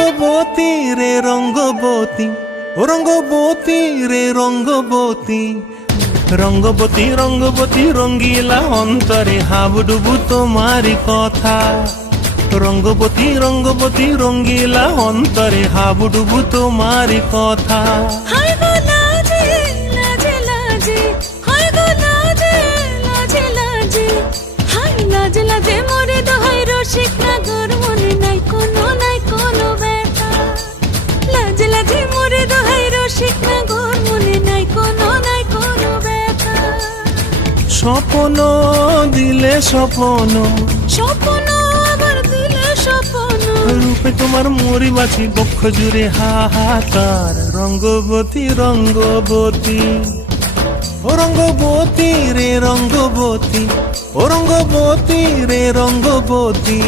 রঙ্গবতী রে রঙ্গবতী, ও রঙ্গবতী রে রঙ্গবতী, রঙ্গবতী রঙ্গবতী রঙ্গিলা অন্তরে হাবুডুবু তোমারি কথা। রঙ্গবতী রঙ্গবতী রঙ্গিলা অন্তরে হাবুডুবু তোমারি কথা। হায় গো লাজে লাজে লাজে, হায় গো লাজে লাজে লাজে, হায় লাজে লাজে মোরে দোহাই রসিক নাগর মনে নাই কোনো ব্যথা। লাজে লাজে মোরে দোহাই রসিক নাগর মনে নাই কোনো ব্যথা। স্বপ্ন দিলে স্বপ্ন, স্বপ্ন আবার দিলে স্বপ্ন, রূপে তোমার মরি বাছি বক্ষ জুড়ে হাহাকার। রঙ্গবতী রঙ্গবতী, ও রঙ্গবতী রে রঙ্গবতী, ও রঙ্গবতী রে রঙ্গবতী।